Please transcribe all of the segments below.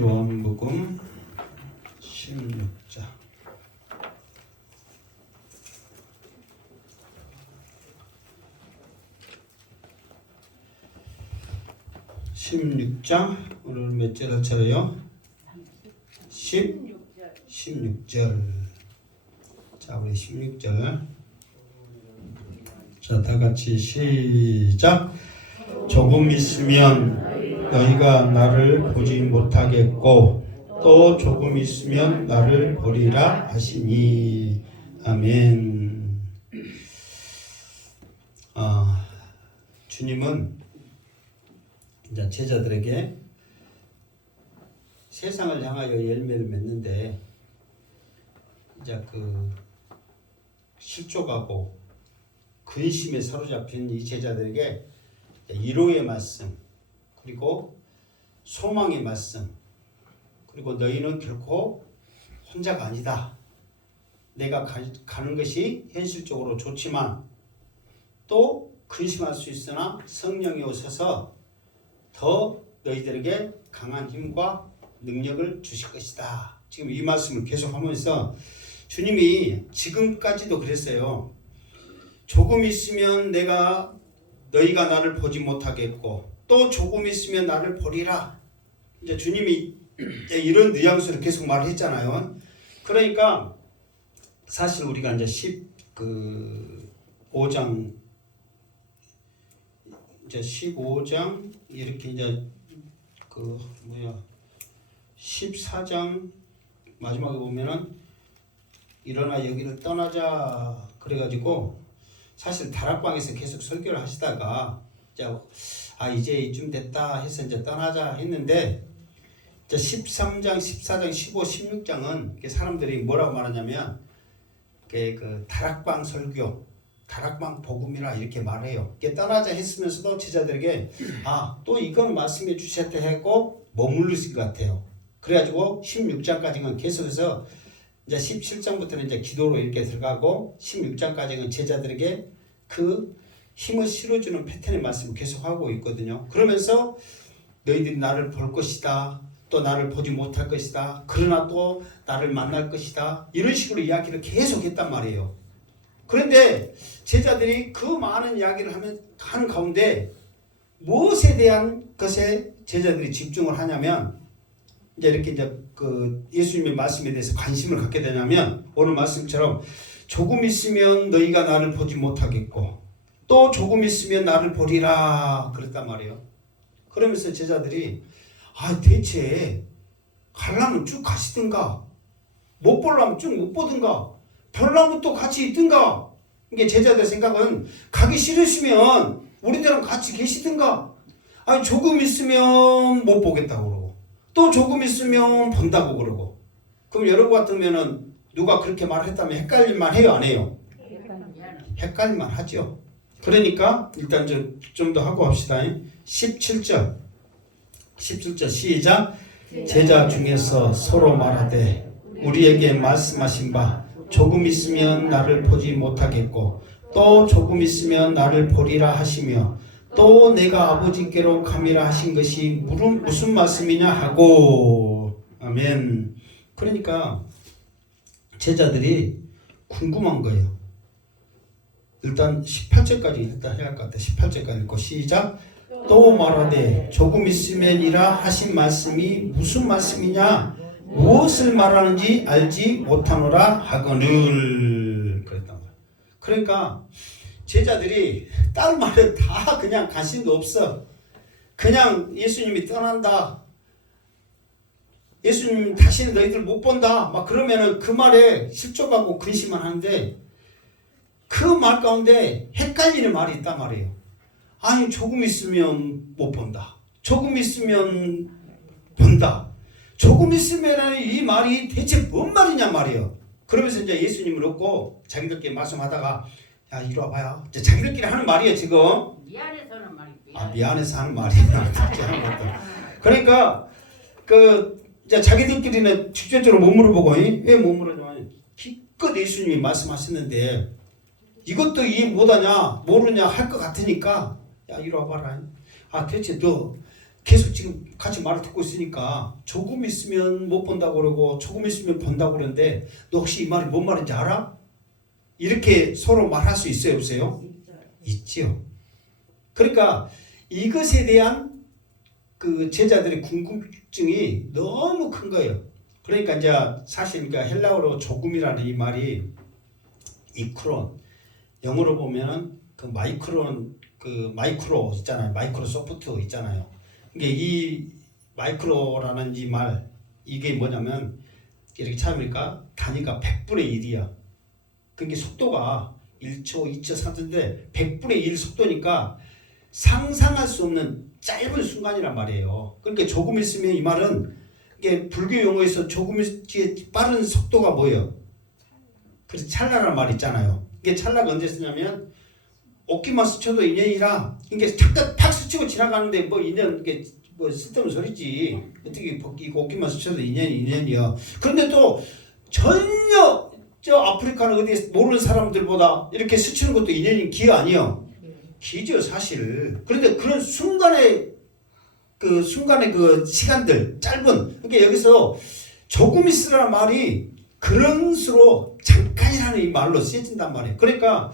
요한복음 16장 16장 오늘 몇 절 할 차례요? 16절. 자, 우리 16절. 자, 다 같이 시작. 조금 있으면 너희가 나를 보지 못하겠고 또 조금 있으면 나를 보리라 하시니. 아멘. 주님은 이제 제자들에게 세상을 향하여 열매를 맺는데 이제 실족하고 근심에 사로잡힌 이 제자들에게 위로의 말씀, 그리고 소망의 말씀, 그리고 너희는 결코 혼자가 아니다. 내가 가는 것이 현실적으로 좋지만 또 근심할 수 있으나 성령이 오셔서 더 너희들에게 강한 힘과 능력을 주실 것이다. 지금 이 말씀을 계속하면서 주님이 지금까지도 그랬어요. 조금 있으면 너희가 나를 보지 못하겠고 또 조금 있으면 나를 보리라. 이제 주님이 이런 뉘앙스로 계속 말을 했잖아요. 그러니까 사실 우리가 이제 15장 이렇게 이제 14장 마지막에 보면은 일어나 여기를 떠나자 그래가지고 사실 다락방에서 계속 설교를 하시다가 이제 이쯤 됐다 해서 이제 떠나자 했는데 이제 13장, 14장, 15, 16장은 사람들이 뭐라고 말하냐면 그 다락방 설교, 다락방 복음이라 이렇게 말해요. 떠나자 했으면서도 제자들에게 또 이거는 말씀해 주셨다 했고 머무르신 것 같아요. 그래가지고 16장까지는 계속해서 이제 17장부터는 이제 기도로 이렇게 들어가고 16장까지는 제자들에게 그 힘을 실어주는 패턴의 말씀을 계속하고 있거든요. 그러면서 너희들이 나를 볼 것이다. 또 나를 보지 못할 것이다. 그러나 또 나를 만날 것이다. 이런 식으로 이야기를 계속 했단 말이에요. 그런데 제자들이 그 많은 이야기를 하는 가운데 무엇에 대한 것에 제자들이 집중을 하냐면 이제 이렇게 예수님의 말씀에 대해서 관심을 갖게 되냐면 오늘 말씀처럼 조금 있으면 너희가 나를 보지 못하겠고 또 조금 있으면 나를 보리라 그랬단 말이에요. 그러면서 제자들이 대체 가려면 쭉 가시든가 못 보려면 쭉 못 보든가 보려면 또 같이 있든가. 이게 제자들 생각은 가기 싫으시면 우리들랑 같이 계시든가 조금 있으면 못 보겠다고 그러고 또 조금 있으면 본다고 그러고. 그럼 여러분 같으면은 누가 그렇게 말했다면 헷갈릴만 해요, 안 해요? 헷갈릴만 하죠. 그러니까 일단 좀 더 하고 합시다. 17절 시작. 제자 중에서 서로 말하되 우리에게 말씀하신 바 조금 있으면 나를 보지 못하겠고 또 조금 있으면 나를 보리라 하시며 또 내가 아버지께로 감이라 하신 것이 무슨 말씀이냐 하고. 아멘. 그러니까 제자들이 궁금한 거예요. 일단 18절까지 일단 해야 할 것 같아요. 18절까지 읽고 시작. 또 말하되 조금 있으면이라 하신 말씀이 무슨 말씀이냐 무엇을 말하는지 알지 못하노라 하거늘 그랬단 말이에요. 그러니까 제자들이 다른 말은 다 그냥 관심도 없어. 그냥 예수님이 떠난다. 예수님 다시는 너희들 못 본다. 막 그러면은 그 말에 실족하고 근심만 하는데 그 말 가운데 헷갈리는 말이 있단 말이에요. 조금 있으면 못 본다. 조금 있으면 본다. 조금 있으면 이 말이 대체 뭔 말이냐 말이에요. 그러면서 이제 예수님을 얻고 자기들끼리 말씀하다가 이리 와봐요. 이제 자기들끼리 하는 말이에요 지금. 미안해서 하는 말이. 미안해서 하는 말이야. 그러니까 이제 자기들끼리는 직접적으로 못 물어보고 왜 못 물어보냐면 기껏 예수님이 말씀하셨는데 이것도 이해 못하냐 모르냐 할 것 같으니까 이리 와봐라. 대체 너 계속 지금 같이 말을 듣고 있으니까 조금 있으면 못 본다고 그러고 조금 있으면 본다고 그러는데 너 혹시 이 말이 뭔 말인지 알아? 이렇게 서로 말할 수 있어요, 없어요? 있지요. 그러니까 이것에 대한 그 제자들의 궁금증이 너무 큰 거예요. 그러니까 이제 사실 그러니까 헬라어로 조금이라는 이 말이 이크론, 영어로 보면은 그 마이크론, 그 마이크로 있잖아요. 마이크로소프트 있잖아요. 이게 이 마이크로라는 이 말, 이게 뭐냐면 이렇게 찾으니까 단위가 100분의 1이야. 그게 속도가 1초, 2초, 3초인데 100분의 1 속도니까 상상할 수 없는 짧은 순간이란 말이에요. 그러니까 조금 있으면 이 말은 이게 불교 용어에서 조금 빠른 속도가 뭐예요? 그래서 찰나라는 말 있잖아요. 이게 찰나가 언제 쓰냐면 어깨만 스쳐도 인연이라 이게 잠깐 팍 스치고 지나가는데 뭐 인연 이게 뭐 쓸데없는 소리지. 어떻게 이거 어깨만 스쳐도 인연이야. 그런데 또 전혀 저 아프리카는 어디 모르는 사람들보다 이렇게 스치는 것도 인연이 기 아니에요. 기죠 사실. 그런데 그런 순간의 그 시간들 짧은 그러니까 여기서 조금 있으라는 말이 그런 수로 잠깐이라는 이 말로 쓰여진단 말이에요. 그러니까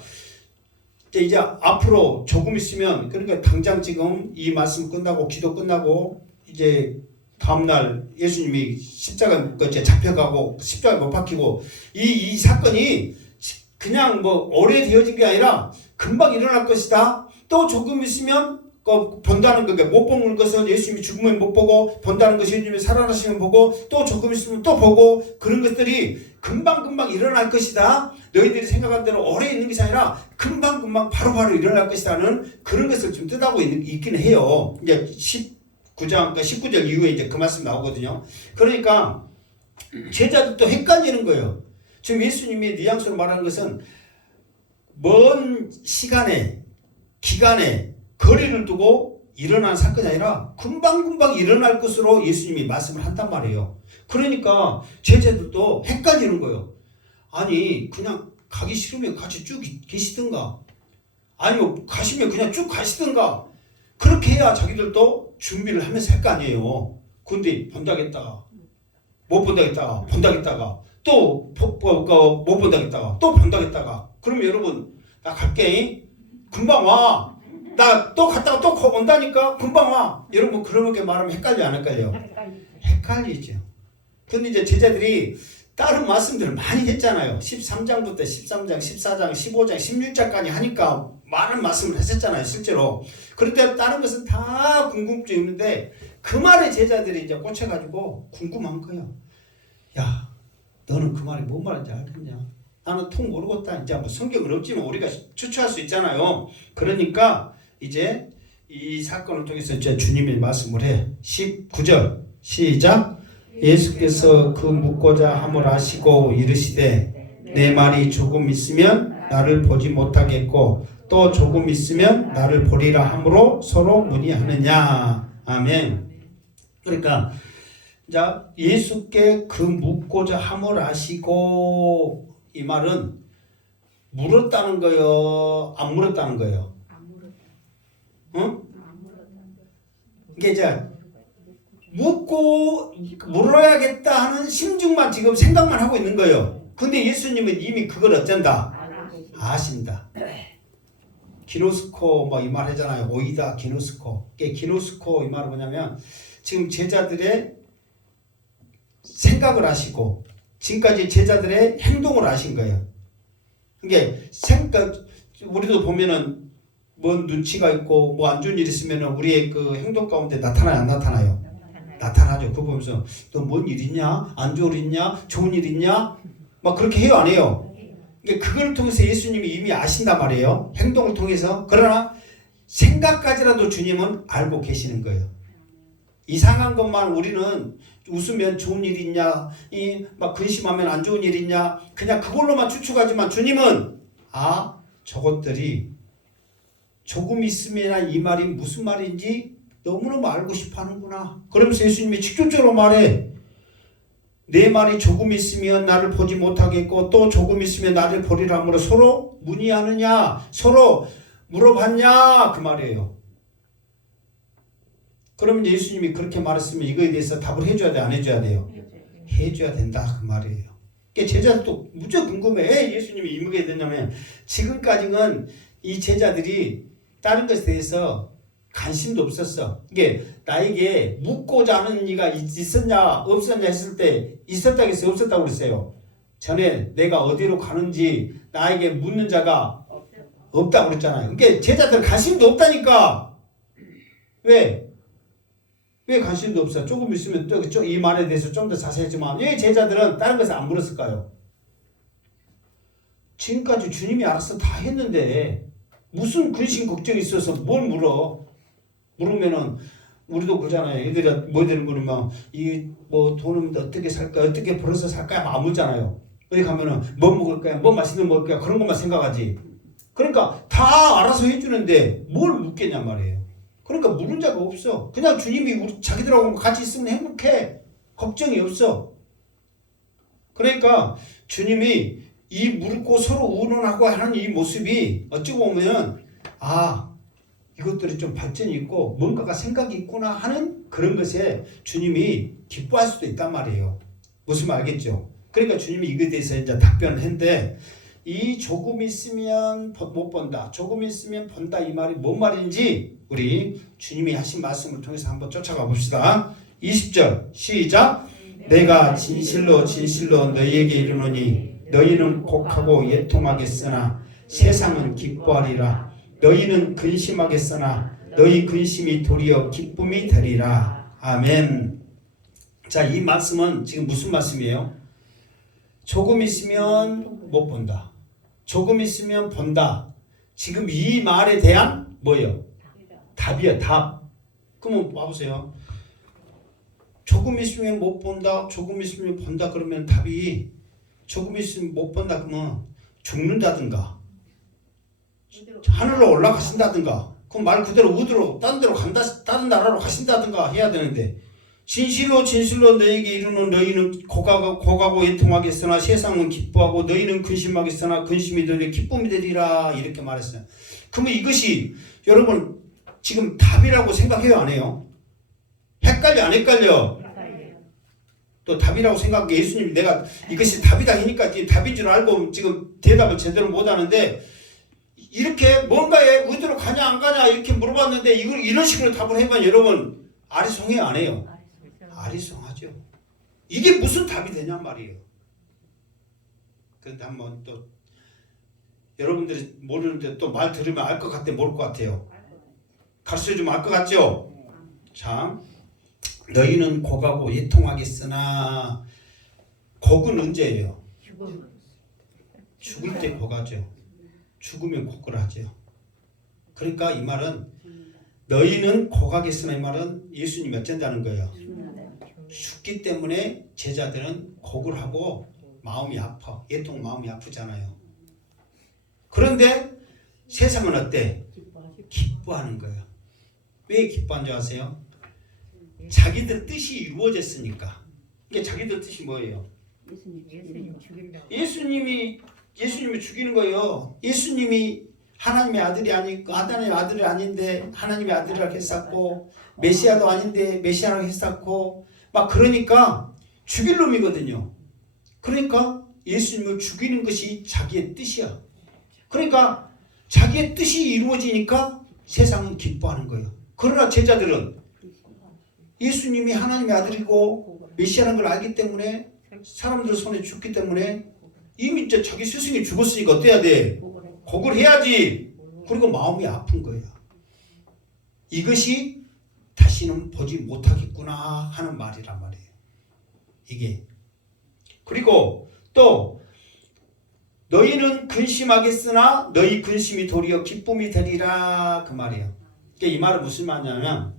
이제 앞으로 조금 있으면 그러니까 당장 지금 이 말씀 끝나고 기도 끝나고 이제 다음날 예수님이 십자가 잡혀가고 십자가 못 박히고 이 사건이 그냥 뭐 오래되어진 게 아니라 금방 일어날 것이다. 또 조금 있으면 본다는 거, 못 보는 것을 예수님이 죽으면 못 보고 본다는 것이 예수님이 살아나시면 보고 또 조금 있으면 또 보고 그런 것들이 금방금방 일어날 것이다. 너희들이 생각한 대로 오래 있는 것이 아니라 금방금방 바로바로 일어날 것이라는 그런 것을 좀 뜻하고 있긴 해요. 이제 19장, 19절 이후에 이제 그 말씀 나오거든요. 그러니까 제자들도 헷갈리는 거예요. 지금 예수님이 뉘앙스로 말하는 것은 먼 시간에, 기간에 거리를 두고 일어난 사건이 아니라 금방금방 일어날 것으로 예수님이 말씀을 한단 말이에요. 그러니까 제자들도 헷갈리는 거예요. 아니 그냥 가기 싫으면 같이 쭉 계시든가 아니면 가시면 그냥 쭉 가시든가 그렇게 해야 자기들도 준비를 하면서 할 거 아니에요. 근데 본다겠다가 못 본다겠다가 본다겠다가 또 못 본다겠다가 또 본다겠다가 그럼 여러분 나 갈게 금방 와 나 또 갔다가 또 온다니까 금방 와 여러분 그렇게 말하면 헷갈리 안 헷갈려요? 헷갈리죠. 근데 이제 제자들이 다른 말씀들을 많이 했잖아요. 13장부터 13장, 14장, 15장, 16장까지 하니까 많은 말씀을 했었잖아요. 실제로. 그런데 다른 것은 다 궁금증이 있는데 그 말에 제자들이 이제 꽂혀가지고 궁금한 거예요. 야, 너는 그 말이 뭔 말인지 알겠냐? 나는 통 모르겠다. 이제 뭐 성경은 없지만 우리가 추측할 수 있잖아요. 그러니까 이제 이 사건을 통해서 이제 주님이 말씀을 해. 19절 시작. 예수께서 그 묻고자 함을 아시고 이르시되 내 말이 조금 있으면 나를 보지 못하겠고 또 조금 있으면 나를 보리라 함으로 서로 문의하느냐. 아멘. 그러니까 자 예수께 그 묻고자 함을 아시고 이 말은 물었다는 거요, 안 물었다는 거요? 응? 이게 이제 묻고 물어야겠다 하는 심중만 지금 생각만 하고 있는 거예요. 근데 예수님은 이미 그걸 어쩐다? 아신다. 기노스코 뭐 이 말 하잖아요. 오이다 기노스코. 이게 기노스코 이 말은 뭐냐면 지금 제자들의 생각을 아시고 지금까지 제자들의 행동을 아신 거예요. 이게 우리도 보면은 뭔 눈치가 있고 뭐 안 좋은 일 있으면은 우리의 그 행동 가운데 나타나요, 안 나타나요? 나타나죠. 그거 보면서 너 뭔 일 있냐? 안 좋은 일 있냐? 좋은 일 있냐? 막 그렇게 해요, 안 해요? 그걸 통해서 예수님이 이미 아신단 말이에요. 행동을 통해서. 그러나 생각까지라도 주님은 알고 계시는 거예요. 이상한 것만 우리는 웃으면 좋은 일 있냐? 막 근심하면 안 좋은 일 있냐? 그냥 그걸로만 추측하지만 주님은 저것들이 조금 있으면 이 말이 무슨 말인지 너무너무 알고 싶어 하는구나. 그러면서 예수님이 직접적으로 말해. 내 말이 조금 있으면 나를 보지 못하겠고 또 조금 있으면 나를 보리라 함으로 서로 문의하느냐? 서로 물어봤냐? 그 말이에요. 그러면 예수님이 그렇게 말했으면 이거에 대해서 답을 해줘야 돼, 안 해줘야 돼요? 해줘야 된다 그 말이에요. 그러니까 제자들도 무척 궁금해. 왜 예수님이 임하게 되냐면 지금까지는 이 제자들이 다른 것에 대해서 관심도 없었어. 이게 나에게 묻고자 하는 이가 있었냐 없었냐 했을 때 있었다고 했어요, 없었다고 그랬어요? 전에 내가 어디로 가는지 나에게 묻는 자가 없다고 그랬잖아요. 그러니까 제자들 관심도 없다니까. 왜 관심도 없어? 조금 있으면 또 이 말에 대해서 좀 더 자세하지만 왜 제자들은 다른 것을 안 물었을까요? 지금까지 주님이 알아서 다 했는데 무슨 근심 걱정이 있어서 뭘 물어? 물으면은 우리도 그러잖아요. 애들이 뭐들 물으면 이 뭐 돈은 어떻게 살까, 어떻게 벌어서 살까 막 물잖아요. 어디 가면은 뭐 먹을 거야, 뭐 맛있는 거 먹을 거야 그런 것만 생각하지. 그러니까 다 알아서 해주는데 뭘 묻겠냔 말이에요. 그러니까 물은 자가 없어. 그냥 주님이 우리 자기들하고 같이 있으면 행복해. 걱정이 없어. 그러니까 주님이 이 묻고 서로 의논하고 하는 이 모습이 어찌 보면 이것들이 좀 발전이 있고 뭔가가 생각이 있구나 하는 그런 것에 주님이 기뻐할 수도 있단 말이에요. 무슨 말 알겠죠? 그러니까 주님이 이거에 대해서 이제 답변을 했는데 이 조금 있으면 못 본다, 조금 있으면 본다 이 말이 뭔 말인지 우리 주님이 하신 말씀을 통해서 한번 쫓아가 봅시다. 20절 시작. 내가 진실로 진실로 너희에게 이르노니 너희는 곡하고 애통하겠으나 세상은 기뻐하리라. 너희는 근심하겠으나 너희 근심이 도리어 기쁨이 되리라. 아멘. 자, 이 말씀은 지금 무슨 말씀이에요? 조금 있으면 못 본다, 조금 있으면 본다. 지금 이 말에 대한 뭐예요? 답이야, 답. 그러면 봐보세요. 조금 있으면 못 본다, 조금 있으면 본다 그러면 답이 조금 있으면 못 본다 그러면 죽는다든가 하늘로 올라가신다든가 그럼 말 그대로 어디로 딴 데로 간다, 다른 나라로 가신다든가 해야 되는데 진실로 진실로 너에게 이르노 너희는 고가고 애통하겠으나 세상은 기뻐하고 너희는 근심하겠으나 근심이 되리 기쁨이 되리라 이렇게 말했어요. 그러면 이것이 여러분 지금 답이라고 생각해요, 안 해요? 헷갈려, 안 헷갈려? 또 답이라고 생각해. 예수님이 내가 이것이 답이다 하니까 답인 줄 알고 지금 대답을 제대로 못하는데 이렇게 뭔가에 어디로 가냐 안 가냐 이렇게 물어봤는데 이걸 이런 식으로 답을 해보면 여러분 아리송해요, 안 해요? 아리송하죠. 이게 무슨 답이 되냔 말이에요. 그런데 한번 또 여러분들이 모르는데 또 말 들으면 알 것 같아, 모를 것 같아요? 가르쳐주면 알 것 같죠? 자, 너희는 고가고 애통하겠으나 곡은 언제예요? 죽을 때 고가죠. 죽으면 곡을 하죠. 그러니까 이 말은 너희는 고가겠으나 이 말은 예수님이 어쩐다는 거예요. 죽기 때문에 제자들은 곡을 하고 마음이 아파. 애통 마음이 아프잖아요. 그런데 세상은 어때? 기뻐하는 거예요. 왜 기뻐한 줄 아세요? 자기들 뜻이 이루어졌으니까. 이게 자기들 뜻이 뭐예요? 예수님이 죽이는 거예요. 예수님이 하나님의 아들이 아니고 하나님의 아들이 아닌데 하나님의 아들이라고 했었고 메시아도 아닌데 메시아라고 했었고 막 그러니까 죽일 놈이거든요. 그러니까 예수님을 죽이는 것이 자기의 뜻이야. 그러니까 자기의 뜻이 이루어지니까 세상은 기뻐하는 거예요. 그러나 제자들은 예수님이 하나님의 아들이고 메시아라는 걸 알기 때문에 사람들 손에 죽기 때문에 이미 이제 자기 스승이 죽었으니까 어때야 돼? 곡을 해야지. 그리고 마음이 아픈 거예요. 이것이 다시는 보지 못하겠구나 하는 말이란 말이에요. 이게. 그리고 또 너희는 근심하겠으나 너희 근심이 도리어 기쁨이 되리라 그 말이에요. 그러니까 이 말은 무슨 말이냐면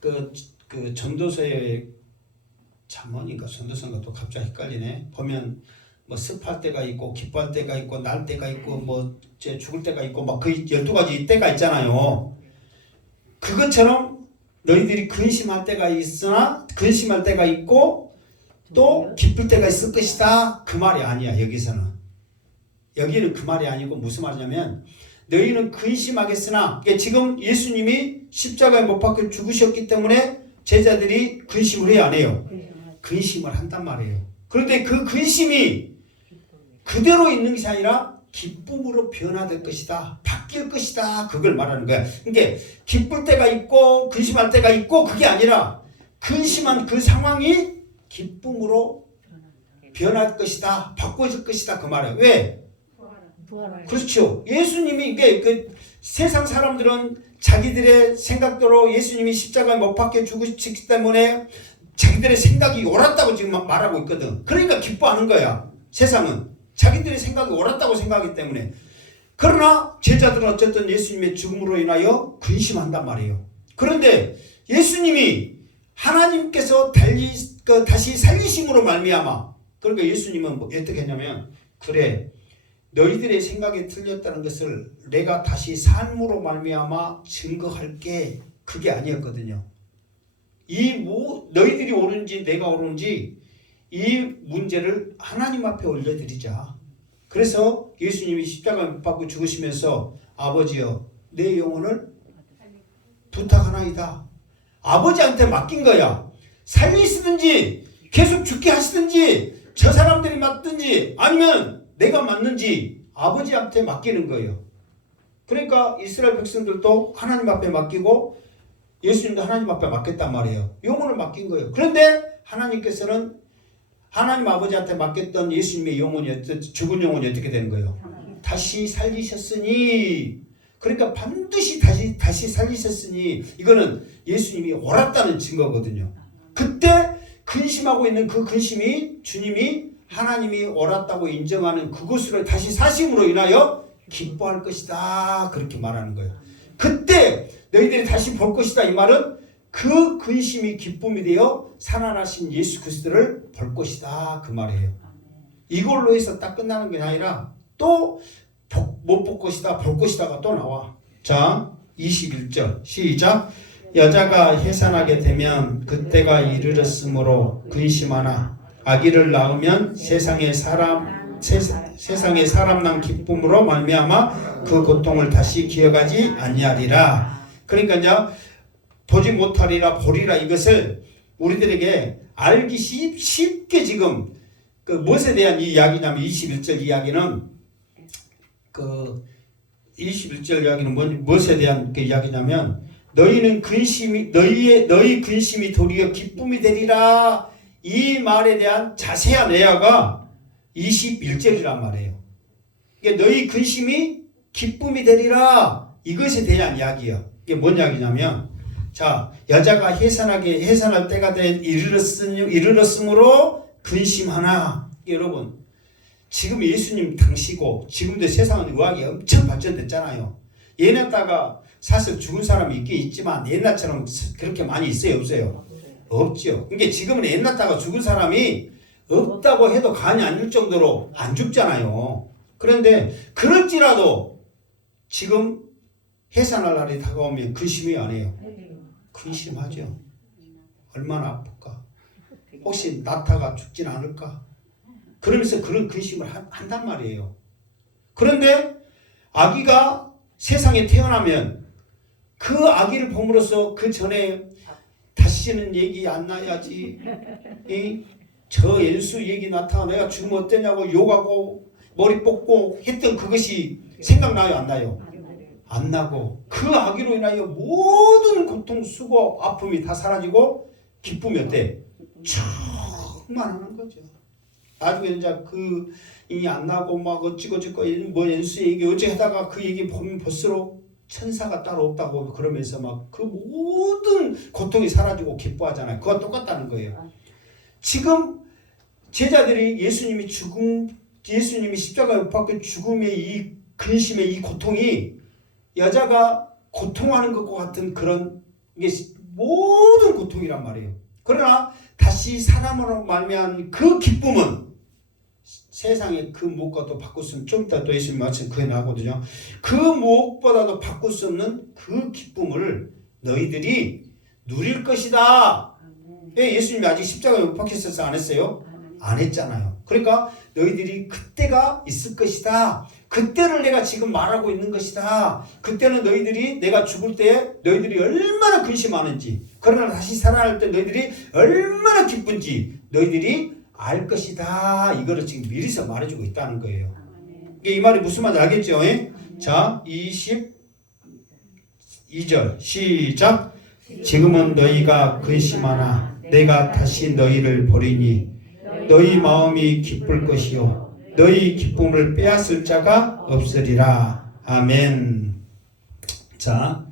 그 전도서에 잠언인가 전도서인가 또 갑자기 헷갈리네. 보면 뭐 습할 때가 있고 기뻐할 때가 있고 날 때가 있고 뭐 이제 죽을 때가 있고 막 그 12가지 때가 있잖아요. 그것처럼 너희들이 근심할 때가 있으나 근심할 때가 있고 또 기쁠 때가 있을 것이다 그 말이 아니야. 여기서는 여기는 그 말이 아니고 무슨 말이냐면 너희는 근심하겠으나, 그러니까 지금 예수님이 십자가에 못 박혀 죽으셨기 때문에 제자들이 근심을 해야 안 해요? 근심을 한단 말이에요. 그런데 그 근심이 그대로 있는 것이 아니라 기쁨으로 변화될 것이다. 바뀔 것이다. 그걸 말하는 거야. 그러니까 기쁠 때가 있고 근심할 때가 있고, 그게 아니라 근심한 그 상황이 기쁨으로 변할 것이다. 바꿔질 것이다. 그 말이에요. 왜? 그렇죠. 예수님이, 이게 그 세상 사람들은 자기들의 생각대로 예수님이 십자가에 못 박혀 죽으시기 때문에 자기들의 생각이 옳았다고 지금 말하고 있거든. 그러니까 기뻐하는 거야. 세상은 자기들의 생각이 옳았다고 생각하기 때문에. 그러나 제자들은 어쨌든 예수님의 죽음으로 인하여 근심한단 말이에요. 그런데 예수님이 하나님께서 다시 살리심으로 말미암아, 그러니까 예수님은 어떻게 했냐면, 그래 너희들의 생각이 틀렸다는 것을 내가 다시 삶으로 말미암아 증거할게, 그게 아니었거든요. 너희들이 옳은지 내가 옳은지 이 문제를 하나님 앞에 올려드리자. 그래서 예수님이 십자가에 못 박고 죽으시면서 아버지여 내 영혼을 부탁하나이다. 아버지한테 맡긴 거야. 살리시든지 계속 죽게 하시든지 저 사람들이 맞든지 아니면 내가 맞는지 아버지한테 맡기는 거예요. 그러니까 이스라엘 백성들도 하나님 앞에 맡기고 예수님도 하나님 앞에 맡겼단 말이에요. 영혼을 맡긴 거예요. 그런데 하나님께서는 하나님 아버지한테 맡겼던 예수님의 영혼이, 죽은 영혼이 어떻게 되는 거예요? 다시 살리셨으니, 그러니까 반드시 다시 살리셨으니 이거는 예수님이 옳았다는 증거거든요. 그때 근심하고 있는 그 근심이 주님이 하나님이 옳았다고 인정하는 그것으로 다시 사심으로 인하여 기뻐할 것이다. 그렇게 말하는 거예요. 그때 너희들이 다시 볼 것이다. 이 말은 그 근심이 기쁨이 되어 살아나신 예수 그리스도를 볼 것이다. 그 말이에요. 이걸로 해서 딱 끝나는 게 아니라 또 못 볼 것이다, 볼 것이다가 또 나와. 자, 21절 시작. 여자가 해산하게 되면 그때가 이르렀으므로 근심하나 아기를 낳으면 세상의 사람 난 기쁨으로 말미암아 그 고통을 다시 기억하지 아니하리라. 그러니까 이제 보지 못하리라 보리라, 이것을 우리들에게 알기 쉽게 지금 그 무엇에 대한 이야기냐면 21절 이야기는 그 21절 이야기는 무엇에 대한 그 이야기냐면 너희 근심이 도리어 기쁨이 되리라, 이 말에 대한 자세한 내용가 21절이란 말이에요. 이게 너희 근심이 기쁨이 되리라, 이것에 대한 이야기예요. 이게 뭔 이야기냐면, 자, 여자가 해산할 때가 이르렀으므로 근심하나. 여러분, 지금 예수님 당시고 지금도 세상은 의학이 엄청 발전됐잖아요. 옛날다가 사실 죽은 사람이 있긴 있지만 옛날처럼 그렇게 많이 있어요, 없어요? 없죠. 그러니까 지금은 옛날다가 죽은 사람이 없다고 해도 간이 아닐 정도로 안 죽잖아요. 그런데 그럴지라도 지금 해산할 날이 다가오면 근심이 안 해요. 근심하죠. 얼마나 아플까? 혹시 낳다가 죽진 않을까? 그러면서 그런 근심을 한단 말이에요. 그런데 아기가 세상에 태어나면 그 아기를 봄으로써 그 전에 다시는 얘기 안 나야지, 저 연수 얘기 나타나 내가 죽으면 어떠냐고 욕하고 머리 뽑고 했던 그것이 생각나요, 안 나요? 안 나고 그 아기로 인하여 모든 고통, 수고, 아픔이 다 사라지고 기쁨이 어때? 충만하는 거죠. 나중에 이제 그 이 안 나고 막 어찌고저찌고 뭐 연수 얘기 어찌 하다가 그 얘기 보면 볼수록 천사가 따로 없다고 그러면서 막 그 모든 고통이 사라지고 기뻐하잖아요. 그거 똑같다는 거예요. 지금 제자들이 예수님이 십자가에 못 박혀 죽음의 이 근심의 이 고통이 여자가 고통하는 것과 같은 그런 이게 모든 고통이란 말이에요. 그러나 다시 사람으로 말미암은 그 기쁨은 세상에 그 무엇과도 바꿀 수 없는, 좀 이따 또 예수님 말씀 그게 나오거든요. 그 무엇보다도 바꿀 수 없는 그 기쁨을 너희들이 누릴 것이다. 왜 예수님이 아직 십자가에 못 박혔어서 안 했어요? 안 했잖아요. 그러니까 너희들이 그때가 있을 것이다. 그때를 내가 지금 말하고 있는 것이다. 그때는 너희들이 내가 죽을 때 너희들이 얼마나 근심하는지, 그러나 다시 살아날 때 너희들이 얼마나 기쁜지 너희들이 알 것이다. 이거를 지금 미리서 말해주고 있다는 거예요. 이 말이 무슨 말인지 알겠죠? 자, 22절 시작. 지금은 너희가 근심하나 내가 다시 너희를 버리니 너희 마음이 기쁠 것이요 너희 기쁨을 빼앗을 자가 없으리라. 아멘. 자,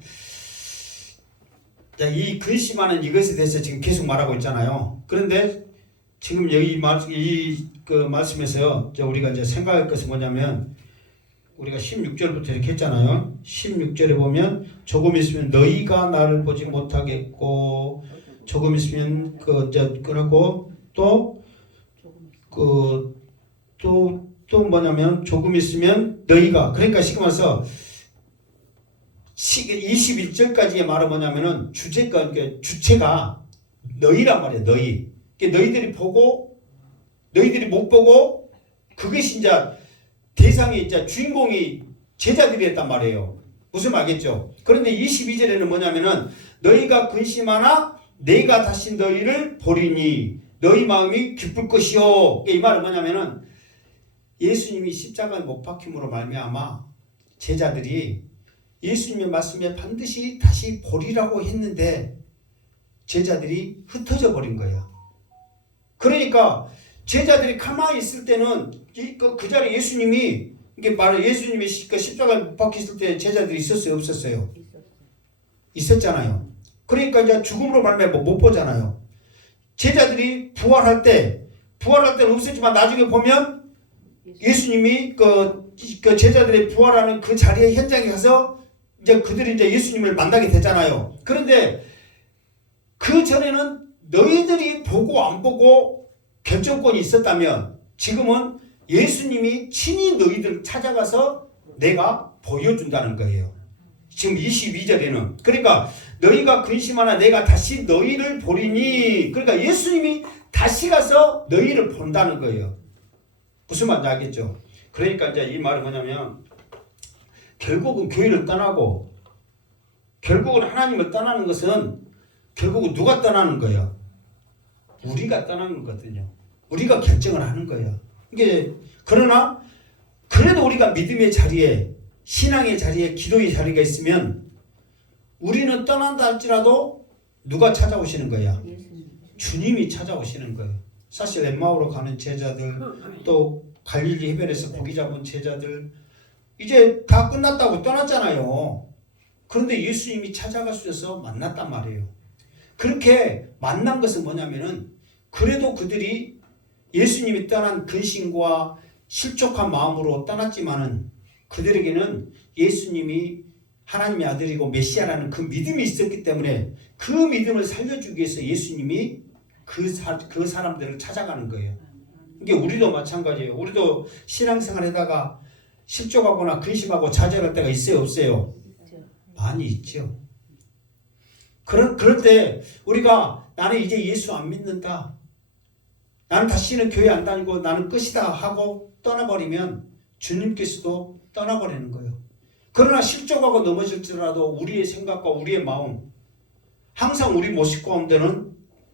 이 근심하는 이것에 대해서 지금 계속 말하고 있잖아요. 그런데 지금 여기 그 말씀에서 우리가 이제 생각할 것은 뭐냐면, 우리가 16절부터 이렇게 했잖아요. 16절에 보면 조금 있으면 너희가 나를 보지 못하겠고, 조금 있으면 그러고 또 뭐냐면 조금 있으면 너희가, 그러니까 지금 와서 21절까지의 말은 뭐냐면은 주체가 너희란 말이야. 너희들이 보고 너희들이 못 보고, 그것이 이제 대상이 이제 주인공이 제자들이 했단 말이에요. 무슨 말이겠죠? 그런데 22절에는 뭐냐면은 너희가 근심하나 내가 다시 너희를 보리니 너희 마음이 기쁠 것이요. 이 말은 뭐냐면은 예수님이 십자가에 못 박힘으로 말미암아 제자들이 예수님의 말씀에 반드시 다시 보리라고 했는데 제자들이 흩어져 버린 거야. 그러니까 제자들이 가만히 있을 때는 그 자리에 예수님이, 이게 말해, 예수님이 십자가에 못 박혔을 때 제자들이 있었어요, 없었어요? 있었잖아요. 그러니까 이제 죽음으로 말미암아 못 보잖아요. 제자들이 부활할 때는 없었지만 나중에 보면 예수님이 그 제자들이 부활하는 그 자리에 현장에 가서 이제 그들이 이제 예수님을 만나게 되잖아요. 그런데 그 전에는 너희들이 보고 안 보고 결정권이 있었다면 지금은 예수님이 친히 너희들 찾아가서 내가 보여준다는 거예요. 지금 22절에는. 그러니까 너희가 근심하나 내가 다시 너희를 보리니, 그러니까 예수님이 다시 가서 너희를 본다는 거예요. 무슨 말인지 알겠죠? 그러니까 이제 이 말은 뭐냐면 결국은 교회를 떠나고, 결국은 하나님을 떠나는 것은 결국은 누가 떠나는 거예요? 우리가 떠나는 거거든요. 우리가 결정을 하는 거예요. 이게 그러나 그래도 우리가 믿음의 자리에, 신앙의 자리에, 기도의 자리가 있으면 우리는 떠난다 할지라도 누가 찾아오시는 거야? 주님이 찾아오시는 거예요. 사실 엠마오로 가는 제자들, 또 갈릴리 해변에서 고기 잡은 제자들, 이제 다 끝났다고 떠났잖아요. 그런데 예수님이 찾아가셔서 만났단 말이에요. 그렇게 만난 것은 뭐냐면은 그래도 그들이 예수님이 떠난 근심과 실족한 마음으로 떠났지만은 그들에게는 예수님이 하나님의 아들이고 메시아라는 그 믿음이 있었기 때문에 그 믿음을 살려주기 위해서 예수님이 그 사람들을 찾아가는 거예요. 이게 우리도 마찬가지예요. 우리도 신앙생활 하다가 실족하거나 근심하고 좌절할 때가 있어요, 없어요? 많이 있죠. 그럴 때 우리가 나는 이제 예수 안 믿는다, 나는 다시는 교회 안 다니고 나는 끝이다 하고 떠나버리면 주님께서도 떠나버리는 거예요. 그러나 실족하고 넘어질지라도 우리의 생각과 우리의 마음, 항상 우리 모습 가운데는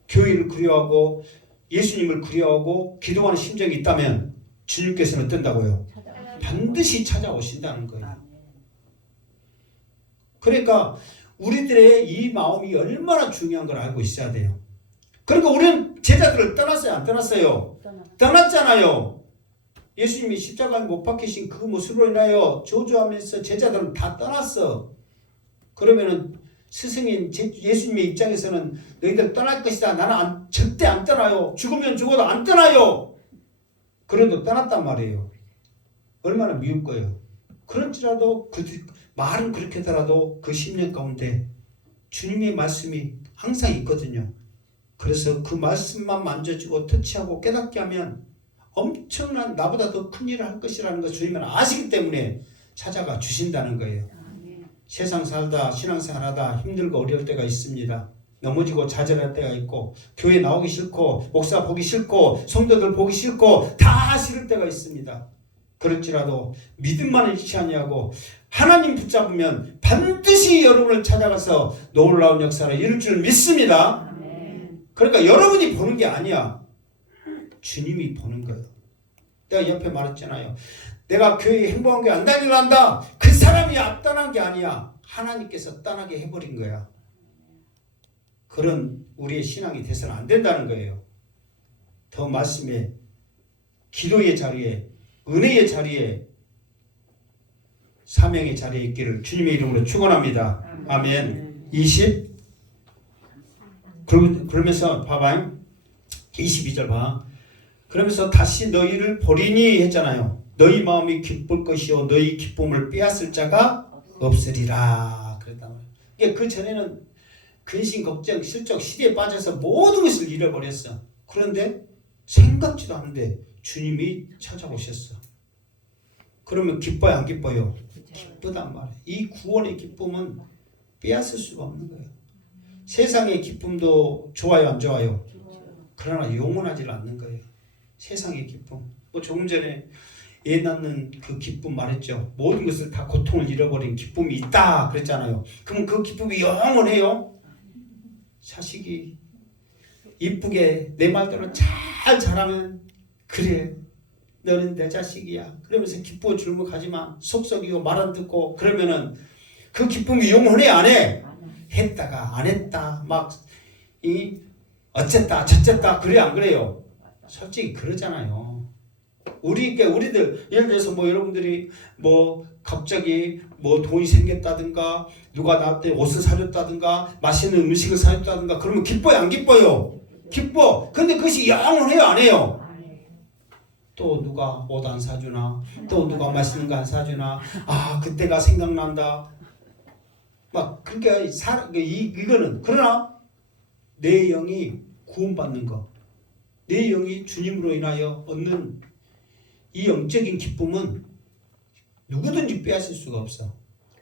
교회를 그리워하고 예수님을 그리워하고 기도하는 심정이 있다면 주님께서는 어떤다고요? 반드시 찾아오신다는 거예요. 그러니까 우리들의 이 마음이 얼마나 중요한 걸 알고 있어야 돼요. 그러니까 우리는 제자들을 떠났어요, 안 떠났어요? 떠났잖아요. 예수님이 십자가에 못 박히신 그 모습으로 인하여 저주하면서 제자들은 다 떠났어. 그러면은 스승인 예수님의 입장에서는 너희들 떠날 것이다, 나는 절대 안 떠나요, 죽으면 죽어도 안 떠나요. 그래도 떠났단 말이에요. 얼마나 미울 거예요. 그럴지라도 말은 그렇게 하더라도 그 10년 가운데 주님의 말씀이 항상 있거든요. 그래서 그 말씀만 만져주고 터치하고 깨닫게 하면 엄청난, 나보다 더 큰 일을 할 것이라는 걸 주님은 아시기 때문에 찾아가 주신다는 거예요. 세상 살다 신앙생활하다 힘들고 어려울 때가 있습니다. 넘어지고 좌절할 때가 있고 교회 나오기 싫고 목사 보기 싫고 성도들 보기 싫고 다 싫을 때가 있습니다. 그럴지라도 믿음만을 잃지 아니하고 하나님 붙잡으면 반드시 여러분을 찾아가서 놀라운 역사를 이룰 줄 믿습니다. 그러니까 여러분이 보는 게 아니야. 주님이 보는 거예요. 내가 옆에 말했잖아요. 내가 교회에 행복한 게 안 다니란다. 그 사람이 떠난 게 아니야. 하나님께서 떠나게 해버린 거야. 그런 우리의 신앙이 돼서는 안 된다는 거예요. 더 말씀에, 기도의 자리에, 은혜의 자리에, 사명의 자리에 있기를 주님의 이름으로 축원합니다. 아멘. 20. 그러면서 봐봐요. 22절 봐. 그러면서 다시 너희를 보리니 했잖아요. 너희 마음이 기쁠 것이요 너희 기쁨을 빼앗을 자가 없으리라 그랬단 말이에요. 그러니까 그 전에는 근심, 걱정, 실족, 시대에 빠져서 모든 것을 잃어버렸어. 그런데 생각지도 않은데 주님이 찾아오셨어. 그러면 기뻐요 안 기뻐요? 기쁘단 말이에요. 이 구원의 기쁨은 빼앗을 수가 없는 거예요. 세상의 기쁨도 좋아요 안 좋아요? 그러나 영원하지 않는 거예요. 세상의 기쁨. 뭐 조금 전에 애 낳는 그 기쁨 말했죠. 모든 것을 다 고통을 잃어버린 기쁨이 있다 그랬잖아요. 그럼 그 기쁨이 영원해요? 자식이 이쁘게 내 말대로 잘 자라면 그래 너는 내 자식이야 그러면서 기쁘고 줄먹하지만 속썩이고 말 안 듣고 그러면은 그 기쁨이 영원해 안 해? 했다가 안 했다 막 어쨌다 저쨌다 그래 안 그래요? 솔직히 그러잖아요. 우리들 예를 들어서 뭐 여러분들이 뭐 갑자기 뭐 돈이 생겼다든가 누가 나한테 옷을 사줬다든가 맛있는 음식을 사줬다든가 그러면 기뻐요 안 기뻐요? 기뻐. 근데 그것이 영원해요 안 해요? 또 누가 옷 안 사주나 또 누가 맛있는 거 안 사주나 아 그때가 생각난다 막 그러니까 이거는 그러나 내 영이 구원받는 거 내 영이 주님으로 인하여 얻는 이 영적인 기쁨은 누구든지 빼앗을 수가 없어.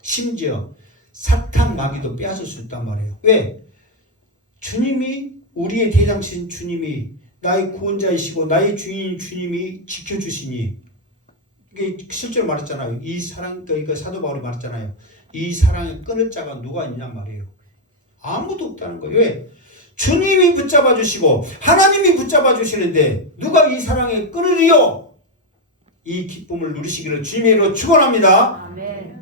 심지어 사탄 마귀도 빼앗을 수 있단 말이에요. 왜? 주님이 우리의 대장신 주님이 나의 구원자이시고 나의 주인인 주님이 지켜주시니 이게 실제로 말했잖아요. 이 사랑 그러니까 사도 바울이 말했잖아요. 이 사랑을 끊을 자가 누가 있냔 말이에요. 아무도 없다는 거예요. 왜? 주님이 붙잡아 주시고 하나님이 붙잡아 주시는데 누가 이 사랑에 끊으리요? 이 기쁨을 누리시기를 주님의 이름으로 축원합니다. 아멘.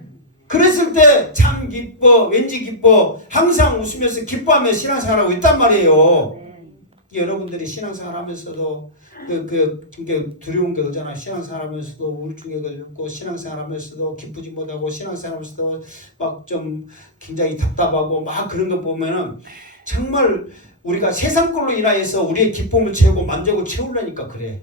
그랬을 때 참 기뻐 왠지 기뻐 항상 웃으면서 기뻐하며 신앙생활하고 있단 말이에요. 여러분들이 신앙생활 하면서도 그 두려운 게 오잖아요. 신앙생활 하면서도 우울증에 걸렸고 신앙생활 하면서도 기쁘지 못하고 신앙생활 하면서도 막 좀 굉장히 답답하고 막 그런 거 보면은 정말 우리가 세상 걸로 인하여서 우리의 기쁨을 채우고 만족을 채우려니까 그래.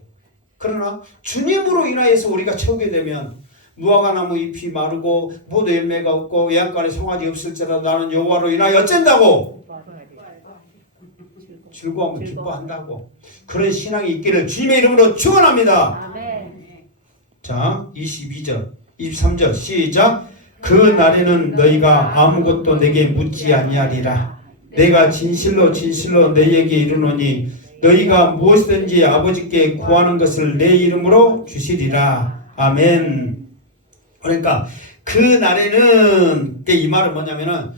그러나 주님으로 인하여서 우리가 채우게 되면 무화과 나무 잎이 마르고 모두 열매가 없고 외양간에 송아지 없을지라도 나는 여호와로 인하여 어쩐다고? 즐거움을 기뻐한다고. 그런 신앙이 있기를 주님의 이름으로 축원합니다. 아멘. 자 22절 23절 시작. 그 날에는 너희가 아무것도 내게 묻지 아니하리라. 내가 진실로 진실로 너희에게 이르노니 너희가 무엇이든지 아버지께 구하는 것을 내 이름으로 주시리라. 아멘. 그러니까 그 날에는 이 말은 뭐냐면은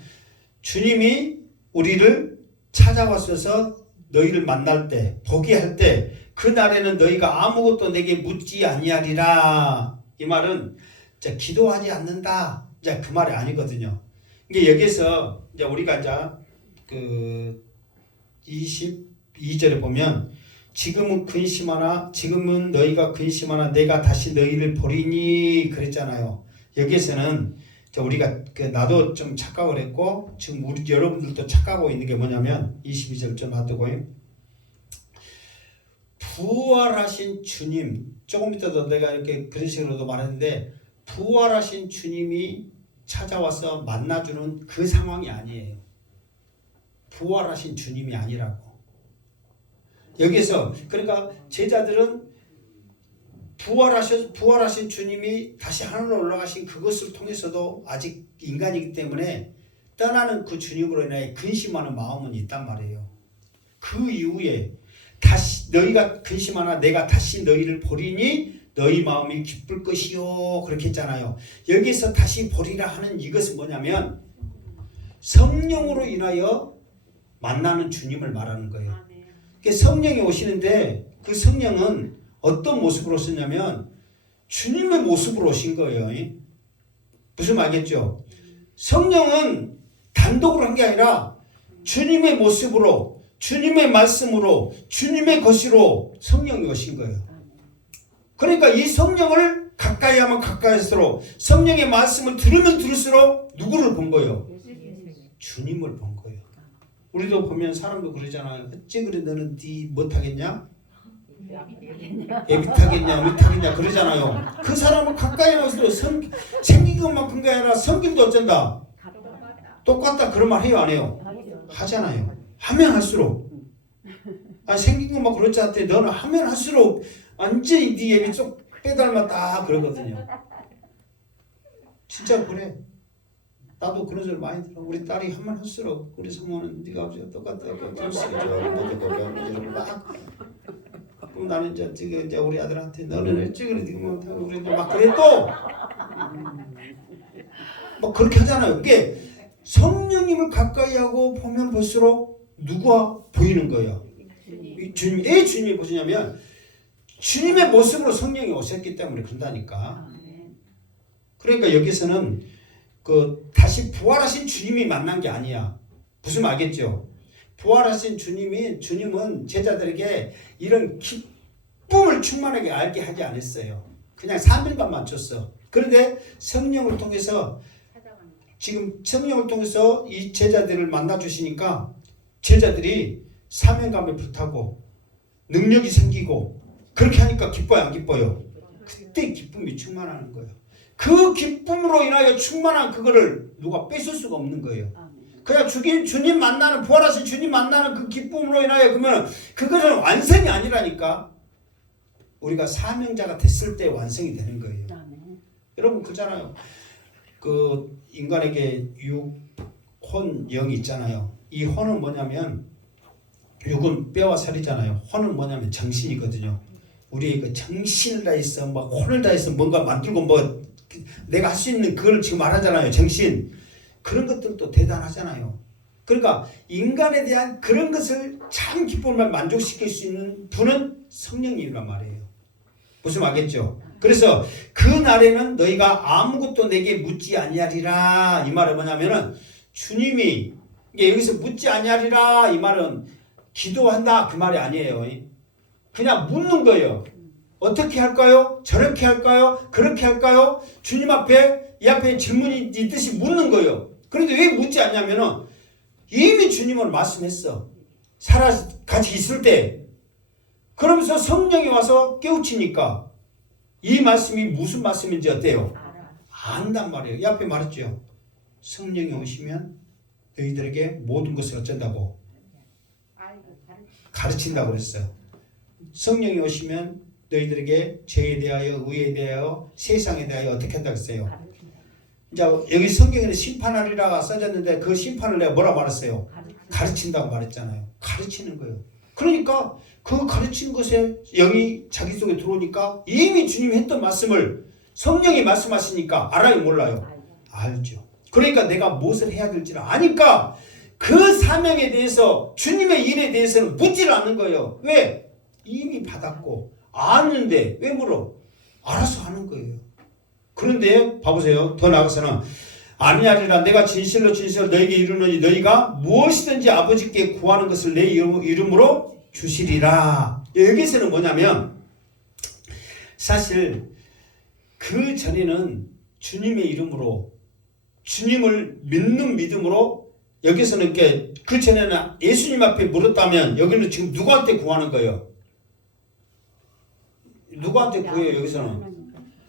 주님이 우리를 찾아와서 너희를 만날 때 보게 할 때 그 날에는 너희가 아무것도 내게 묻지 아니하리라. 이 말은 이제 기도하지 않는다. 이제 그 말이 아니거든요. 이게 여기서 이제 우리가 이제 그 22절에 보면 지금은 너희가 근심하나 내가 다시 너희를 보리니 그랬잖아요. 여기에서는 우리가 나도 좀 착각을 했고 지금 우리 여러분들도 착각하고 있는 게 뭐냐면 22절 좀 놔두고요. 부활하신 주님 조금 이따도 내가 이렇게 그런 식으로도 말했는데 부활하신 주님이 찾아와서 만나주는 그 상황이 아니에요. 부활하신 주님이 아니라고. 여기서 그러니까 제자들은 부활하신 주님이 다시 하늘로 올라가신 그것을 통해서도 아직 인간이기 때문에 떠나는 그 주님으로 인해 근심하는 마음은 있단 말이에요. 그 이후에 다시 너희가 근심하나 내가 다시 너희를 보리니 너희 마음이 기쁠 것이요 그렇게 했잖아요. 여기서 다시 보리라 하는 이것은 뭐냐면 성령으로 인하여 만나는 주님을 말하는 거예요. 성령이 오시는데 그 성령은 어떤 모습으로 오셨냐면 주님의 모습으로 오신 거예요. 무슨 말겠죠? 성령은 단독으로 한 게 아니라 주님의 모습으로, 주님의 말씀으로, 주님의 것으로 성령이 오신 거예요. 그러니까 이 성령을 가까이 하면 가까이 할수록, 성령의 말씀을 들으면 들을수록 누구를 본 거예요? 주님을 본 거예요. 우리도 보면 사람도 그러잖아요. 어째 그래 너는 네 못하겠냐? 애비타겠냐 못하겠냐 그러잖아요. 그 사람은 가까이 할수록 생긴 것만큼 게 아니라 성질도 어쩐다? 똑같다 그런 말 해요 안 해요? 하잖아요. 하면 할수록 생긴 것만 그렇지 않대. 너는 하면 할수록 완전히 네 애비 쏙 빼닮았다 그러거든요. 진짜 그래. 나도 그런 소리 많이 들어. 우리 딸이 하면 할수록 우리 사모는 네가 아버지가 똑같다. 그럼 나는 이제 우리 아들한테 너는 어찌 그래 네가 못하고 우리 막 그래 또 뭐 그렇게 하잖아요. 그게 성령님을 가까이 하고 보면 볼수록 누가 보이는 거예요? 주님. 왜 주님이 보시냐면 주님의 모습으로 성령이 오셨기 때문에 그런다니까. 그러니까 여기서는 다시 부활하신 주님이 만난 게 아니야. 무슨 말 알겠죠? 부활하신 주님은 제자들에게 이런 기쁨을 충만하게 알게 하지 않았어요. 그냥 사명감만 줬어. 그런데 성령을 통해서 지금 성령을 통해서 이 제자들을 만나 주시니까 제자들이 사명감에 불타고 능력이 생기고 그렇게 하니까 기뻐요 안 기뻐요? 그때 기쁨이 충만하는 거예요. 그 기쁨으로 인하여 충만한 그거를 누가 뺏을 수가 없는 거예요. 그냥 주님 만나는 부활하신 주님 만나는 그 기쁨으로 인하여 그러면 그것은 완성이 아니라니까. 우리가 사명자가 됐을 때 완성이 되는 거예요. 여러분 그잖아요. 그 인간에게 육, 혼, 영이 있잖아요. 이 혼은 뭐냐면 육은 뼈와 살이잖아요. 혼은 뭐냐면 정신이거든요. 우리의 그 정신을 다해서 막 혼을 다해서 뭔가 만들고 뭐 내가 할 수 있는 그걸 지금 말하잖아요. 정신. 그런 것들도 대단하잖아요. 그러니까 인간에 대한 그런 것을 참 기쁨을 만족시킬 수 있는 분은 성령님이란 말이에요. 무슨 말겠죠? 그래서 그 날에는 너희가 아무것도 내게 묻지 아니하리라. 이 말은 뭐냐면은 주님이 여기서 묻지 아니하리라 이 말은 기도한다 그 말이 아니에요. 그냥 묻는 거예요. 어떻게 할까요? 저렇게 할까요? 그렇게 할까요? 주님 앞에 이 앞에 질문이 있듯이 묻는 거예요. 그런데 왜 묻지 않냐면은 이미 주님은 말씀했어. 같이 있을 때. 그러면서 성령이 와서 깨우치니까 이 말씀이 무슨 말씀인지 어때요? 안단 말이에요. 이 앞에 말했죠. 성령이 오시면 너희들에게 모든 것을 어쩐다고? 가르친다고 그랬어요. 성령이 오시면 너희들에게 죄에 대하여 의에 대하여 세상에 대하여 어떻게 한다고 했어요? 이제 여기 성경에는 심판하리라가 써졌는데 그 심판을 내가 뭐라 말했어요? 가르친다고 말했잖아요. 가르치는 거예요. 그러니까 그 가르친 것에 영이 자기 속에 들어오니까 이미 주님이 했던 말씀을 성령이 말씀하시니까 알아요 몰라요? 알죠. 그러니까 내가 무엇을 해야 될지를 아니까 그 사명에 대해서 주님의 일에 대해서는 묻지를 않는 거예요. 왜? 이미 받았고 아는데 왜 물어? 알아서 하는 거예요. 그런데 봐보세요. 더 나아가서는 아니하리라 내가 진실로 너에게 이르노니 너희가 무엇이든지 아버지께 구하는 것을 내 이름으로 주시리라. 여기서는 뭐냐면 사실 그 전에는 주님의 이름으로 주님을 믿는 믿음으로 여기서는 이렇게 그 전에는 예수님 앞에 물었다면 여기는 지금 누구한테 구하는 거예요? 누구한테 구해요? 여기서는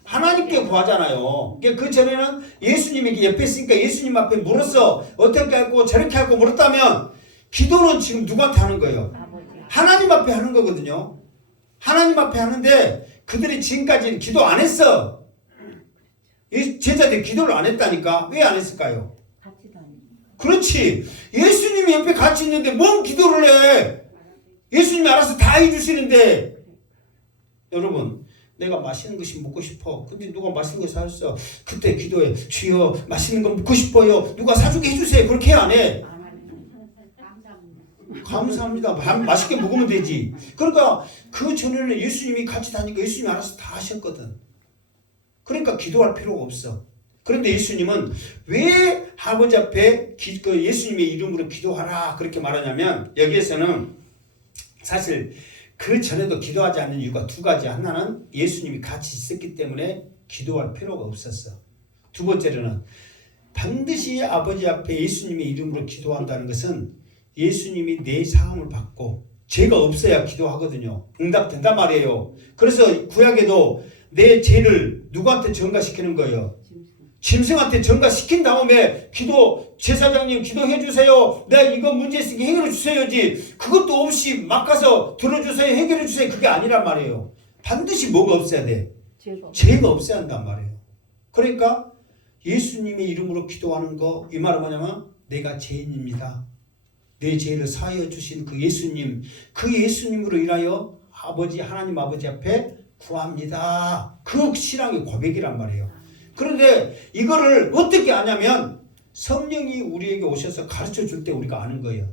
하나님께 구하잖아요. 그 전에는 예수님이 옆에 있으니까 예수님 앞에 물었어. 어떻게 할고 저렇게 할고 물었다면 기도는 지금 누구한테 하는 거예요? 하나님 앞에 하는 거거든요. 하나님 앞에 하는데 그들이 지금까지는 기도 안 했어. 제자들이 기도를 안 했다니까. 왜 안 했을까요? 그렇지. 예수님이 옆에 같이 있는데 뭔 기도를 해. 예수님이 알아서 다 해주시는데 여러분 내가 맛있는 것이 먹고 싶어. 근데 누가 맛있는 거 사줬어. 그때 기도해. 주여 맛있는 거 먹고 싶어요. 누가 사주게 해주세요. 그렇게 안 해. 감사합니다. 맛있게 먹으면 되지. 그러니까 그 전에는 예수님이 같이 다니까 예수님이 알아서 다 하셨거든. 그러니까 기도할 필요가 없어. 그런데 예수님은 왜 아버지 앞에 예수님의 이름으로 기도하라 그렇게 말하냐면 여기에서는 사실 그 전에도 기도하지 않는 이유가 두 가지. 하나는 예수님이 같이 있었기 때문에 기도할 필요가 없었어. 두 번째로는 반드시 아버지 앞에 예수님의 이름으로 기도한다는 것은 예수님이 내 사함을 받고 죄가 없어야 기도하거든요. 응답된단 말이에요. 그래서 구약에도 내 죄를 누구한테 전가시키는 거예요? 짐승한테 전가시킨 다음에 제사장님 기도해 주세요. 내가 이거 문제 있으니까 해결해 주세요지. 그것도 없이 막 가서 들어주세요. 해결해 주세요. 그게 아니란 말이에요. 반드시 뭐가 없어야 돼? 죄가 없어야 한단 말이에요. 그러니까 예수님의 이름으로 기도하는 거, 이 말은 뭐냐면 내가 죄인입니다. 내 죄를 사하여 주신 그 예수님, 그 예수님으로 인하여 하나님 아버지 앞에 구합니다. 그 신앙의 고백이란 말이에요. 그런데 이거를 어떻게 아냐면 성령이 우리에게 오셔서 가르쳐 줄 때 우리가 아는 거예요.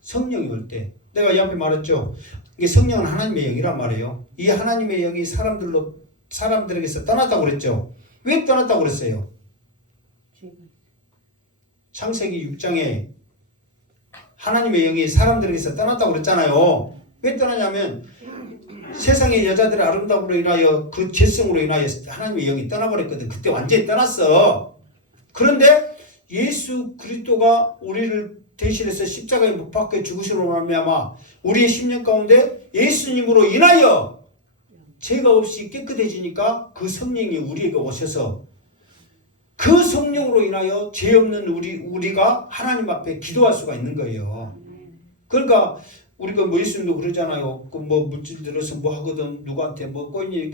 성령이 올 때. 내가 이 앞에 말했죠. 이게 성령은 하나님의 영이란 말이에요. 이 하나님의 영이 사람들에게서 떠났다고 그랬죠. 왜 떠났다고 그랬어요? 창세기 6장에 하나님의 영이 사람들에게서 떠났다고 그랬잖아요. 왜 떠나냐면 세상의 여자들의 아름다움으로 인하여 그 죄성으로 인하여 하나님의 영이 떠나버렸거든. 그때 완전히 떠났어. 그런데 예수 그리스도가 우리를 대신해서 십자가에 못 박혀 죽으시로 말미암아 우리의 심령 가운데 예수님으로 인하여 죄가 없이 깨끗해지니까 그 성령이 우리에게 오셔서 그 성령으로 인하여 죄 없는 우리가 하나님 앞에 기도할 수가 있는 거예요. 그러니까 우리가 예수님도 그러잖아요. 물질 들어서 하거든. 누구한테 꼬인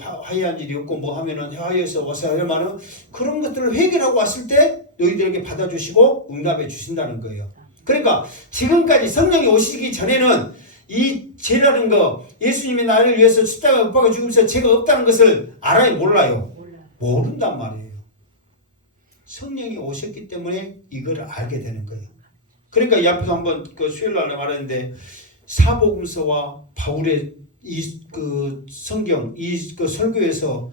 화해한 일이 없고 하면은 화해해서 와서 하려면 그런 것들을 해결하고 왔을 때 너희들에게 받아주시고 응답해 주신다는 거예요. 그러니까 지금까지 성령이 오시기 전에는 이 죄라는 거, 예수님이 나를 위해서 십자가에 못 박아 죽으면서 죄가 없다는 것을 알아요? 몰라요? 모른단 말이에요. 성령이 오셨기 때문에 이걸 알게 되는 거예요. 그러니까 이 앞에서 한번 수요일 날에 말했는데 사복음서와 바울의 성경 설교에서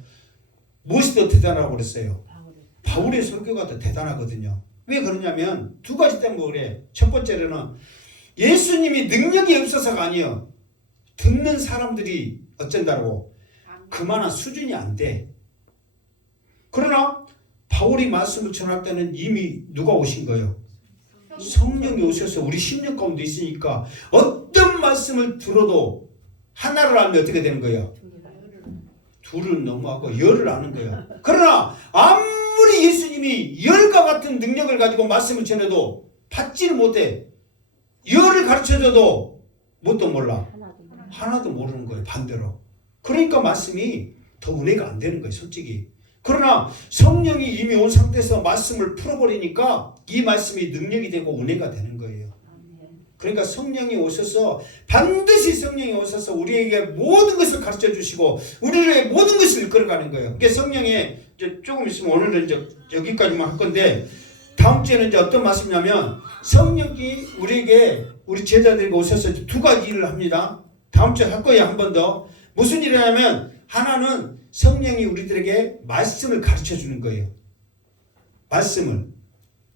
무엇이 더 대단하다고 그랬어요? 바울의 설교가 더 대단하거든요. 왜 그러냐면 두 가지 때문에 그래. 첫 번째로는 예수님이 능력이 없어서가 아니에요. 듣는 사람들이 어쩐다고 그만한 수준이 안 돼. 그러나 바울이 말씀을 전할 때는 이미 누가 오신 거예요? 성령이 오셔서 우리 심령 가운데 있으니까 어떤 말씀을 들어도 하나를 알면 어떻게 되는 거예요? 둘은 너무하고 열을 아는 거예요. 그러나 아무리 예수님이 열과 같은 능력을 가지고 말씀을 전해도 받지를 못해. 열을 가르쳐줘도 뭣도 몰라. 하나도 모르는 거예요. 반대로. 그러니까 말씀이 더 은혜가 안 되는 거예요. 솔직히. 그러나 성령이 이미 온 상태에서 말씀을 풀어버리니까 이 말씀이 능력이 되고 은혜가 되는 거예요. 그러니까 성령이 오셔서 반드시 성령이 오셔서 우리에게 모든 것을 가르쳐 주시고 우리의 모든 것을 이끌어가는 거예요. 그러니까 성령이 이제 조금 있으면 오늘은 이제 여기까지만 할 건데 다음 주에는 이제 어떤 말씀이냐면 성령이 우리 제자들에게 오셔서 두 가지 일을 합니다. 다음 주에 할 거예요. 한 번 더. 무슨 일이냐면 하나는 성령이 우리들에게 말씀을 가르쳐 주는 거예요. 말씀을.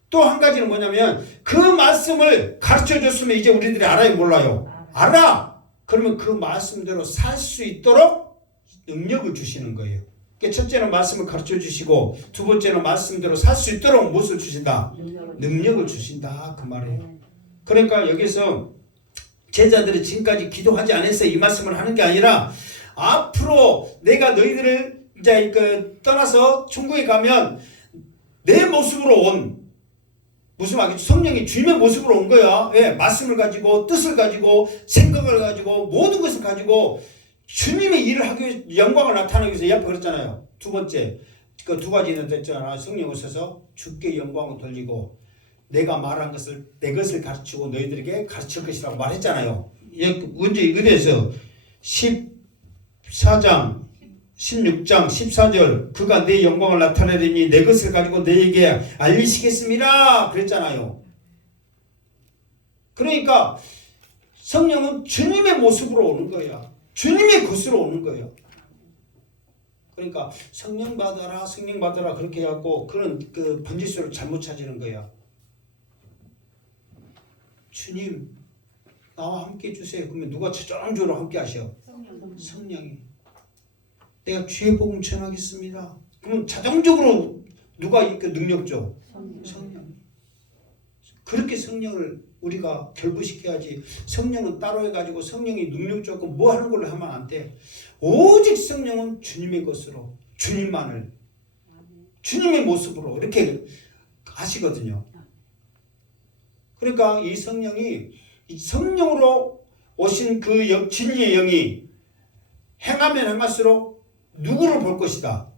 또 한 가지는 뭐냐면 그 말씀을 가르쳐 줬으면 이제 우리들이 알아요? 몰라요? 알아! 그러면 그 말씀대로 살 수 있도록 능력을 주시는 거예요. 그러니까 첫째는 말씀을 가르쳐 주시고 두 번째는 말씀대로 살 수 있도록 무엇을 주신다? 능력을 주신다. 그 말이에요. 그러니까 여기서 제자들이 지금까지 기도하지 않아서 이 말씀을 하는 게 아니라 앞으로 내가 너희들을 이제 떠나서 천국에 가면 내 모습으로 온 무슨 말이지? 성령이 주님의 모습으로 온 거야. 예, 말씀을 가지고 뜻을 가지고 생각을 가지고 모든 것을 가지고 주님의 일을 하기 위해서 영광을 나타내기 위해서 이 앞에 그랬잖아요. 두 번째 그 두 가지는 됐잖아. 성령 오셔서 주께 영광을 돌리고 내가 말한 것을 내 것을 가르치고 너희들에게 가르칠 것이라고 말했잖아요. 언제 어디에서 14장 16장 14절 그가 내 영광을 나타내리니 내 것을 가지고 너에게 알리시겠습니다 그랬잖아요. 그러니까 성령은 주님의 모습으로 오는 거야. 주님의 것으로 오는 거예요. 그러니까 성령 받아라 성령 받아라 그렇게 해갖고 그런 그 번지수를 잘못 찾는 거야. 주님 나와 함께 해주세요. 그러면 누가 저절로 함께 하셔? 성령이. 내가 주의 복음 전하겠습니다. 그러면 자동적으로 누가 그 능력 줘? 성령. 그렇게 성령을 우리가 결부시켜야지. 성령은 따로 해가지고 성령이 능력 주고 뭐 하는 걸로 하면 안 돼. 오직 성령은 주님의 것으로 주님만을 주님의 모습으로 이렇게 하시거든요. 그러니까 이 성령이 이 성령으로 오신 그 진리의 영이 행하면 행할수록 누구를 볼 것이다?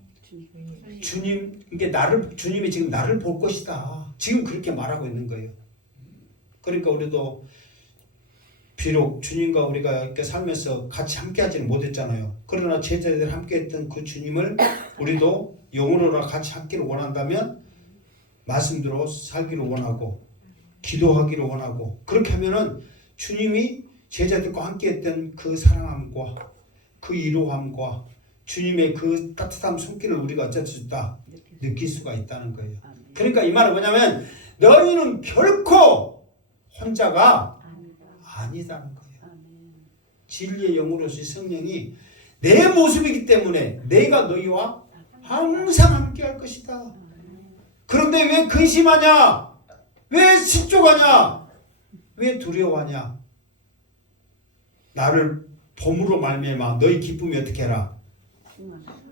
주님. 이게 주님이 지금 나를 볼 것이다. 지금 그렇게 말하고 있는 거예요. 그러니까 우리도 비록 주님과 우리가 이렇게 살면서 같이 함께하지는 못했잖아요. 그러나 제자들 함께했던 그 주님을 우리도 영으로나 같이 함께를 원한다면 말씀대로 살기를 원하고 기도하기를 원하고 그렇게 하면은 주님이 제자들과 함께했던 그 사랑함과 그 이로함과 주님의 그 따뜻한 손길을 우리가 어쩔 수 있다 느낄 수가 있다는 거예요. 그러니까 이 말은 뭐냐면 너희는 결코 혼자가 아니다는 거예요. 진리의 영으로서 성령이 내 모습이기 때문에 내가 너희와 항상 함께 할 것이다. 그런데 왜 근심하냐? 왜 실족하냐? 왜 두려워하냐? 나를 봄으로 말미암아 너희 기쁨이 어떻게 해라?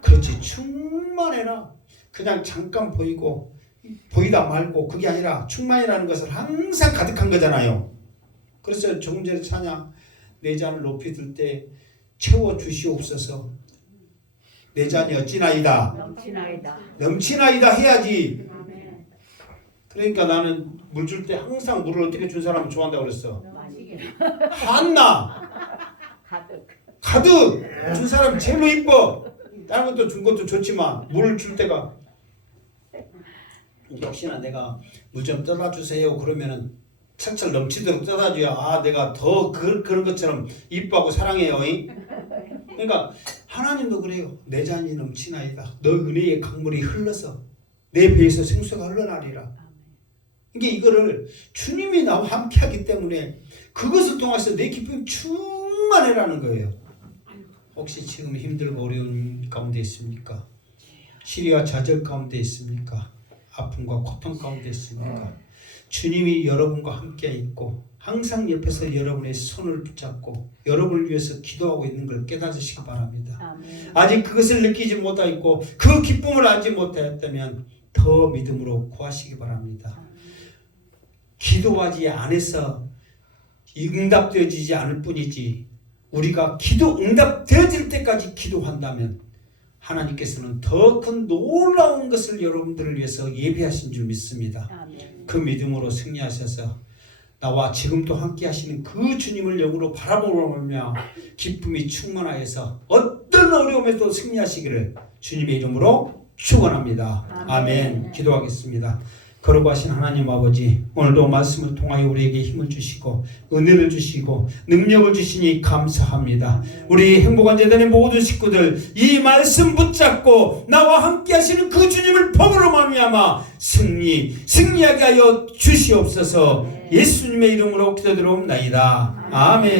그렇지, 충만해라. 그냥 잠깐 보이다 말고 그게 아니라 충만이라는 것은 항상 가득한 거잖아요. 그래서 조금 전에 찬양 내 잔을 높이 들 때 채워 주시옵소서. 내 잔이 어찌나이다 넘치나이다 해야지. 그러니까 나는 물 줄 때 항상 물을 어떻게 준 사람을 좋아한다고 그랬어. 한나 가득 준 사람이 제일 이뻐. 다른 것도 준 것도 좋지만 물을 줄 때가 역시나 내가 물 좀 떠다 주세요 그러면은 철철 넘치도록 떠다줘야 내가 더 그런 것처럼 이뻐하고 사랑해요. 그러니까 하나님도 그래요. 내 잔이 넘치나이다. 너 은혜의 강물이 흘러서 내 배에서 생수가 흘러나리라. 이게 이거를 주님이 나와 함께하기 때문에 그것을 통해서 내 기쁨이 충만해라는 거예요. 혹시 지금 힘들고 어려운 가운데 있습니까? 시리와 좌절 가운데 있습니까? 아픔과 고통 가운데 있습니까? 주님이 여러분과 함께 있고 항상 옆에서 여러분의 손을 붙잡고 여러분을 위해서 기도하고 있는 걸 깨닫으시기 바랍니다. 아멘. 아직 그것을 느끼지 못하고 그 기쁨을 알지 못하였다면 더 믿음으로 구하시기 바랍니다. 아멘. 기도하지 않아서 응답되어지지 않을 뿐이지 우리가 기도 응답되어질 때까지 기도한다면 하나님께서는 더 큰 놀라운 것을 여러분들을 위해서 예비하신 줄 믿습니다. 아멘. 그 믿음으로 승리하셔서 나와 지금도 함께 하시는 그 주님을 영으로 바라보며 기쁨이 충만하여서 어떤 어려움에도 승리하시기를 주님의 이름으로 축원합니다. 아멘. 기도하겠습니다. 거룩하신 하나님 아버지, 오늘도 말씀을 통하여 우리에게 힘을 주시고 은혜를 주시고 능력을 주시니 감사합니다. 우리 행복한 재단의 모든 식구들 이 말씀 붙잡고 나와 함께 하시는 그 주님을 복으로 말미암아 승리하게 하여 주시옵소서. 예수님의 이름으로 기도드리옵나이다. 아멘.